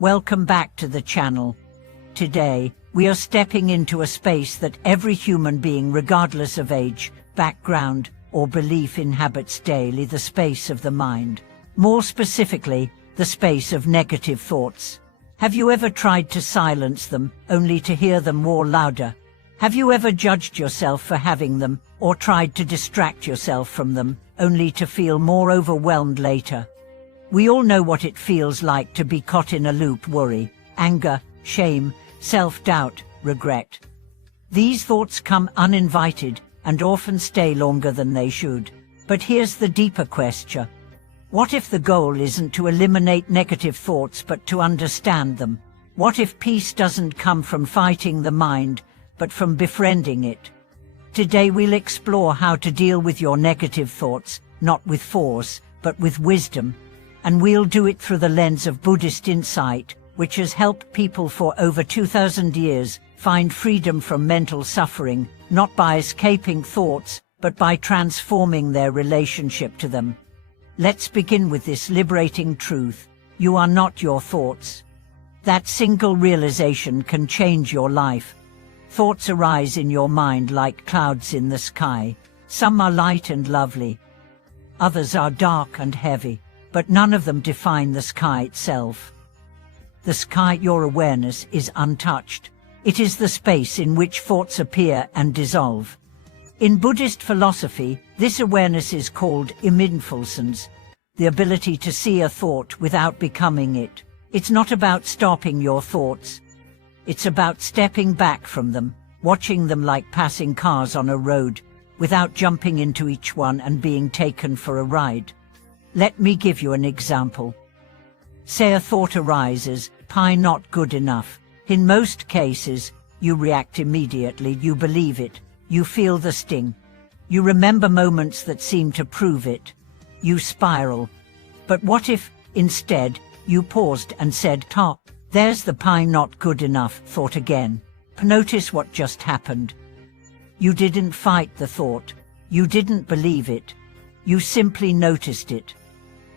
Welcome back to the channel. Today, we are stepping into a space that every human being, regardless of age, background, or belief, inhabits daily: the space of the mind. More specifically, the space of negative thoughts. Have you ever tried to silence them, only to hear them more louder? Have you ever judged yourself for having them, or tried to distract yourself from them, only to feel more overwhelmed later? We all know what it feels like to be caught in a loop: worry, anger, shame, self-doubt, regret. These thoughts come uninvited and often stay longer than they should. But here's the deeper question. What if the goal isn't to eliminate negative thoughts but to understand them? What if peace doesn't come from fighting the mind, but from befriending it? Today we'll explore how to deal with your negative thoughts, not with force, but with wisdom. And we'll do it through the lens of Buddhist insight, which has helped people for over 2,000 years find freedom from mental suffering, not by escaping thoughts, but by transforming their relationship to them. Let's begin with this liberating truth: you are not your thoughts. That single realization can change your life. Thoughts arise in your mind like clouds in the sky. Some are light and lovely. Others are dark and heavy. But none of them define the sky itself. The sky, your awareness, is untouched. It is the space in which thoughts appear and dissolve. In Buddhist philosophy, this awareness is called mindfulness, the ability to see a thought without becoming it. It's not about stopping your thoughts. It's about stepping back from them, watching them like passing cars on a road, without jumping into each one and being taken for a ride. Let me give you an example. Say a thought arises: pie not good enough. In most cases, you react immediately. You believe it. You feel the sting. You remember moments that seem to prove it. You spiral. But what if, instead, you paused and said, there's the pie not good enough thought again. Notice what just happened. You didn't fight the thought. You didn't believe it. You simply noticed it.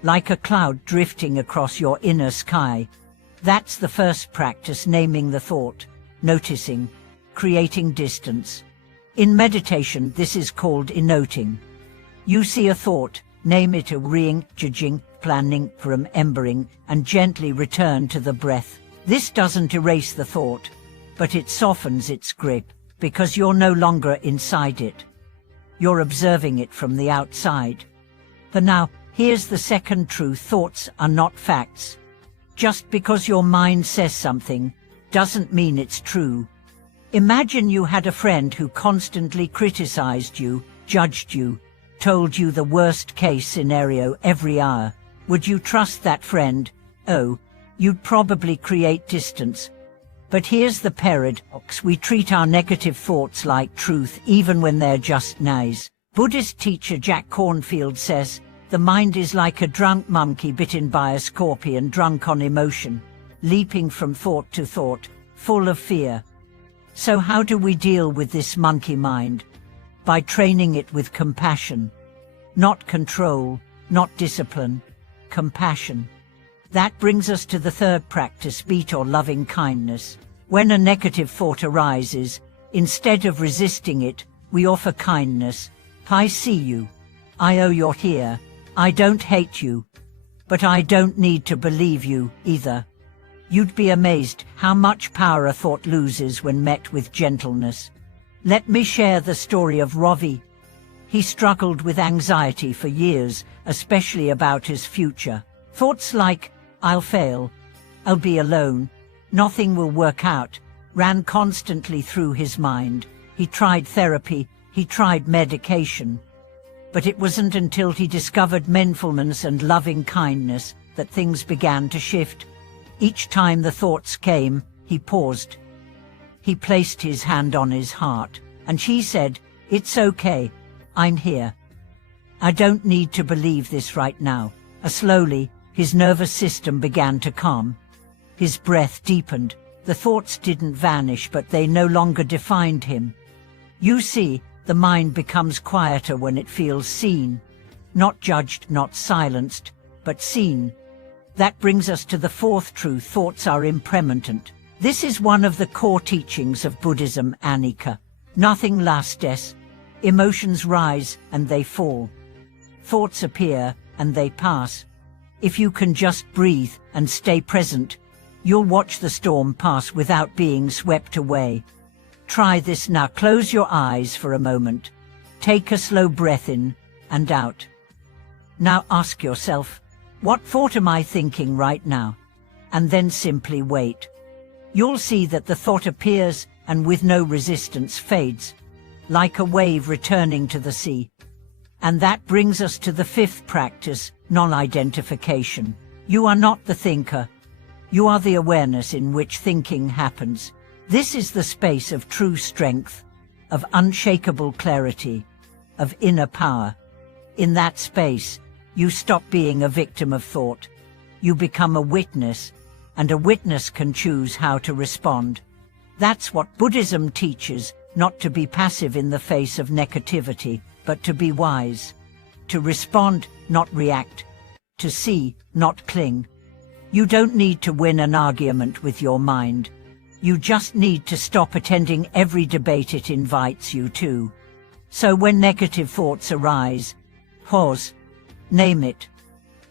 Like a cloud drifting across your inner sky. That's the first practice: naming the thought, noticing, creating distance. In meditation, this is called enoting. You see a thought, name it: worrying, judging, planning, remembering, and gently return to the breath. This doesn't erase the thought, but it softens its grip, because you're no longer inside it. You're observing it from the outside. For now, here's the second truth: thoughts are not facts. Just because your mind says something doesn't mean it's true. Imagine you had a friend who constantly criticized you, judged you, told you the worst-case scenario every hour. Would you trust that friend? Oh, you'd probably create distance. But here's the paradox: we treat our negative thoughts like truth even when they're just noise. Buddhist teacher Jack Kornfield says, the mind is like a drunk monkey bitten by a scorpion, drunk on emotion, leaping from thought to thought, full of fear. So how do we deal with this monkey mind? By training it with compassion. Not control, not discipline, compassion. That brings us to the third practice: beat or loving kindness. When a negative thought arises, instead of resisting it, we offer kindness. I see you. I know you're here. I don't hate you. But I don't need to believe you, either. You'd be amazed how much power a thought loses when met with gentleness. Let me share the story of Ravi. He struggled with anxiety for years, especially about his future. Thoughts like, I'll fail, I'll be alone, nothing will work out, ran constantly through his mind. He tried therapy, he tried medication. But it wasn't until he discovered mindfulness and loving kindness that things began to shift. Each time the thoughts came, he paused. He placed his hand on his heart, and she said, it's okay, I'm here. I don't need to believe this right now. Slowly, his nervous system began to calm. His breath deepened. The thoughts didn't vanish, but they no longer defined him. You see, the mind becomes quieter when it feels seen. Not judged, not silenced, but seen. That brings us to the fourth truth: thoughts are impermanent. This is one of the core teachings of Buddhism, Anicca. Nothing lasts. Emotions rise and they fall. Thoughts appear and they pass. If you can just breathe and stay present, you'll watch the storm pass without being swept away. Try this now. Close your eyes for a moment. Take a slow breath in and out. Now ask yourself, what thought am I thinking right now? And then simply wait. You'll see that the thought appears and with no resistance fades, like a wave returning to the sea. And that brings us to the fifth practice, non-identification. You are not the thinker. You are the awareness in which thinking happens. This is the space of true strength, of unshakable clarity, of inner power. In that space, you stop being a victim of thought. You become a witness, and a witness can choose how to respond. That's what Buddhism teaches, not to be passive in the face of negativity, but to be wise. To respond, not react. To see, not cling. You don't need to win an argument with your mind. You just need to stop attending every debate it invites you to. So when negative thoughts arise, pause. Name it.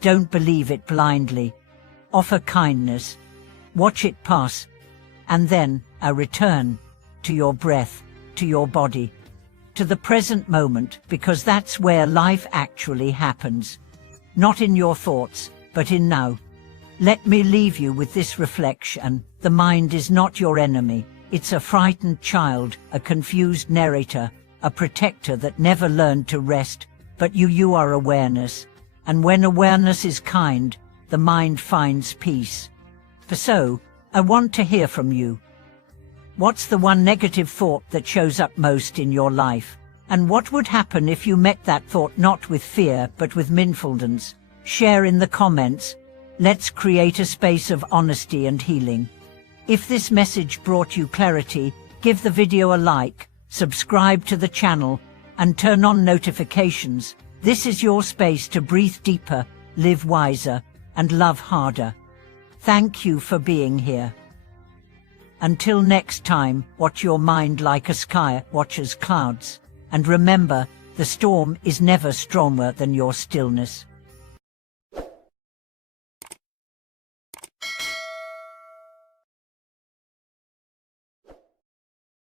Don't believe it blindly. Offer kindness. Watch it pass. And then, a return to your breath, to your body, to the present moment, because that's where life actually happens. Not in your thoughts, but in now. Let me leave you with this reflection. The mind is not your enemy. It's a frightened child, a confused narrator, a protector that never learned to rest. But you are awareness. And when awareness is kind, the mind finds peace. So, I want to hear from you. What's the one negative thought that shows up most in your life? And what would happen if you met that thought not with fear, but with mindfulness? Share in the comments. Let's create a space of honesty and healing. If this message brought you clarity, give the video a like, subscribe to the channel, and turn on notifications. This is your space to breathe deeper, live wiser, and love harder. Thank you for being here. Until next time, watch your mind like a sky watches clouds. And remember, the storm is never stronger than your stillness.